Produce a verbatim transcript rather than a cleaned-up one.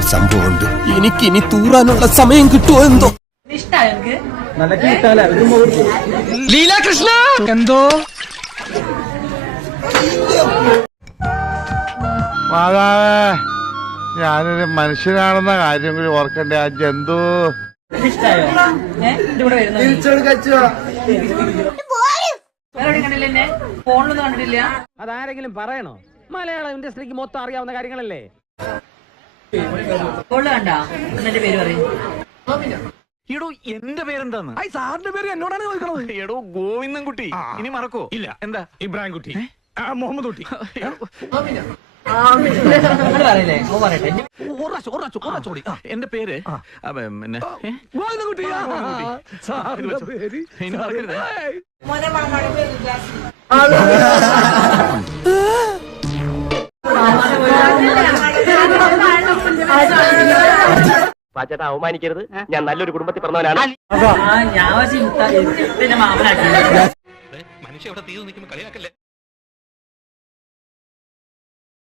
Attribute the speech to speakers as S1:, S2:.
S1: സംഭവമുണ്ട്. എനിക്കിനി തൂറാനുള്ള സമയം കിട്ടുമോ എന്തോ.
S2: ലീലാകൃഷ്ണ എന്തോ
S3: മാതാവേ, ഞാനൊരു മനുഷ്യനാണെന്ന കാര്യം കൂടി ഓർക്കണ്ടേ. ആ ജന്തു
S2: അതാരെങ്കിലും പറയണോ? മലയാളം ഇൻഡസ്ട്രിക്ക് മൊത്തം അറിയാവുന്ന കാര്യങ്ങളല്ലേ.
S4: എടോ എന്റെ പേരെന്താന്ന്? സാറിന്റെ പേര് എന്നോടാണ് ചോദിക്കണത്. എടോ ഗോവിന്ദൻകുട്ടി. ഇനി മറക്കോ? ഇല്ല. എന്താ? ഇബ്രാഹിം കുട്ടി, മുഹമ്മദ് കുട്ടി. എന്റെ പേര് ഗോവിന്ദൻകുട്ടി. ഇനി മറക്കരുത്.
S5: പാച്ചേട്ടാ, അവമാനിക്കരുത്. ഞാൻ നല്ലൊരു കുടുംബത്തിൽ പറഞ്ഞവനാണ്.
S4: മനുഷ്യ ഇവിടെ തീ നിൽക്കുമ്പോ കളിയാക്കല്ലേ.